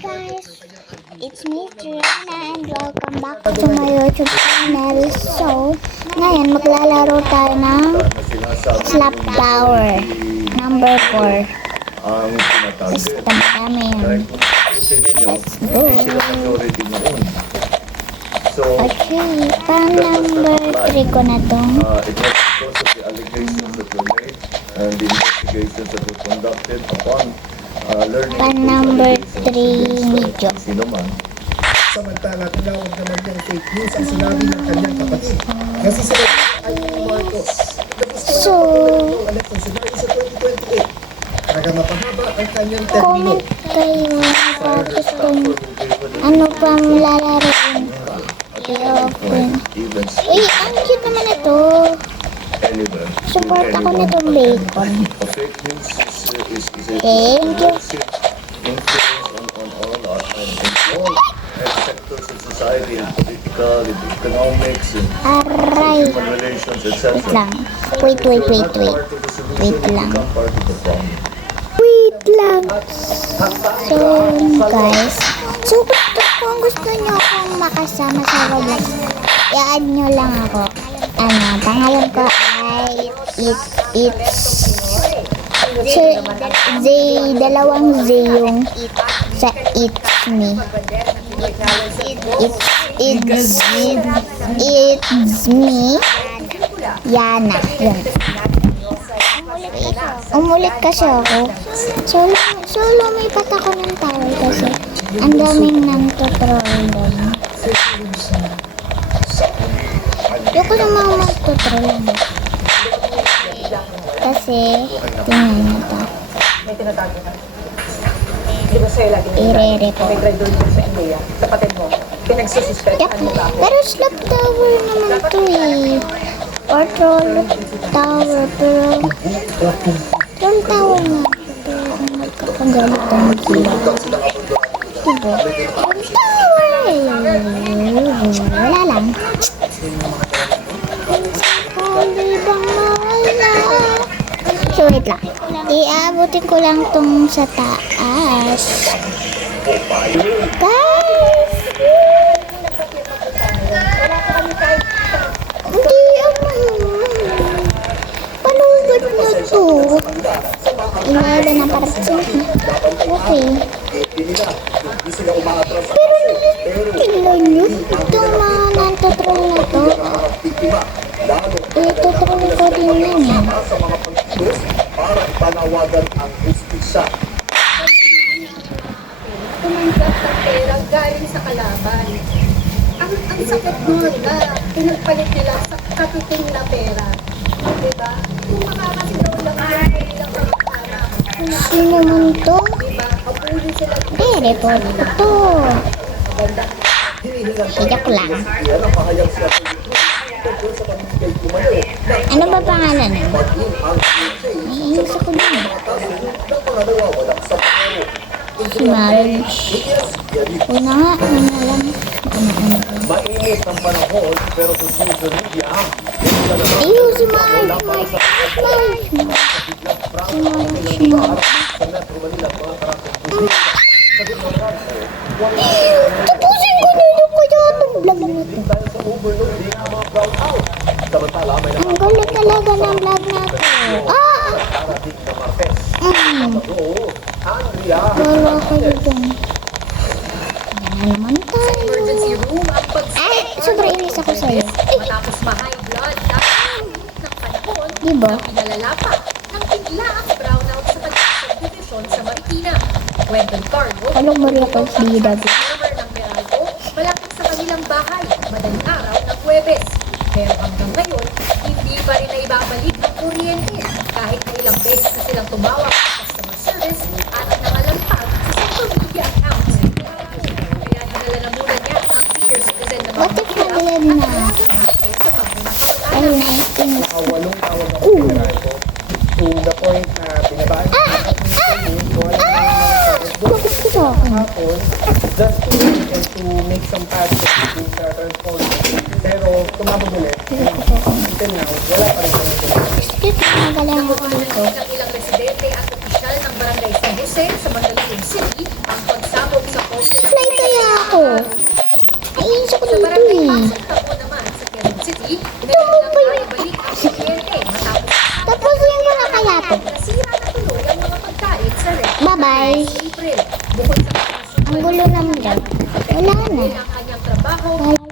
guys, it's me Triana and welcome back to my YouTube channel. So, ngayon maglalaro tayo ng Slap Tower number 4. Basta madami yun. Let's go. Okay, pang number 3 ko na to. And the investigations that were conducted upon learning Pan number 3 medyo. sino man. Samantala, tinawag naman niyang fake news ang sinabi ng kanyang kapatid. Kasi sa ay Marcos. So, Election scenario sa 2028. Para mapahaba ang kanyang comment termino. kayo tapos kung ano pang lalaroin ko. I-open. Uy, ang cute naman ito. Support ako nitong bacon. Fake news is Thank you. influence on all sectors of society, in political, in economics, in Aray. human relations, etc. Wait lang. Wait. Wait lang. Become part of the problem. Wait lang. So, guys. So, kung gusto nyo akong makasama sa Roblox, i-add nyo lang ako. Pangalan ko ay it's Z, dalawang Z yung sa it's me. It's me. Yana. Yun. Umulit kasi ako. So lumipat ako ng tower kasi ang daming nang-tutroll doon. Yung ko naman mag-tutroll doon. Kasi, tingnan nyo to. May tinatago ka. Di ba sa'yo lagi I-re-report. may graduate mo sa MBA, sa patid mo, pinagsususpectan mo ba ako? Pero slap tower naman to eh. Or troll tower, pero troll tower na. Pero ang magkakagalit ang sila. Diba? Troll tower eh. Wala lang. So wait lang. Iaabutin ko lang tong sa taas. Guys! Hindi palugad na to. Inalo na para sa okay. Pero tingnan nyo. Itong mga nantotroll na to. Itutroll ko din yun. Para panawagan ang justisya. Tumanggap ng pera galing sa kalaban. Ang sakit nun na pinagpalit nila sa katiting na pera. Diba? Kung makakasigaw lang ang kanilang pangharap. Sino man to? Diba? Kapuli sila. Report ko to. Joke lang. Ano ba pangalan niya? Naiinis ako din. Si Marge. Una nga, ano lang. Mainit ang panahon pero sa social media, Ayun, si Marge. Si Marge. Tapusin ko nito kaya itong vlog na ito. Ang galit talaga ng vlog na ito. Wala kayo dyan. Yan naman tayo. Emergency room ang Ay, sobrang inis ako sa'yo. matapos ma-high blood dahil ng panahon Diba? pinalala pa ng bigla ang brownout sa Pag-ibig Division sa Marikina. Kwentong Carlo, Anong Maria Paz DW? farmer ng Meralco, malapit sa kanilang bahay, madaling araw ng Huwebes. Pero hanggang ngayon, hindi pa rin naibabalik ang kuryente. Kahit na ilang beses na silang tumawag sa customer service at nangalampag sa social media accounts. Kaya dinala na muna niya ang senior citizen na What if nagilid na? sa bahay ng Ay, kamag-anak. naiinis. Walong tawag ako sa Meralco. To the point na binabaan ko kung ano Bakit ko sa akin? hapon just to eat and to make some patches dun sa transport. Pero tumabog ulit. Until now, wala pa rin kami tuloy. Excuse me, magaling ako dito. Ng ilang residente at opisyal ng barangay San Jose sa Mandaluyong City ang pagsabog sa Bye. Si April, bukod sa Ang gulo ng vlog. Wala na. ang kanyang trabaho, Wala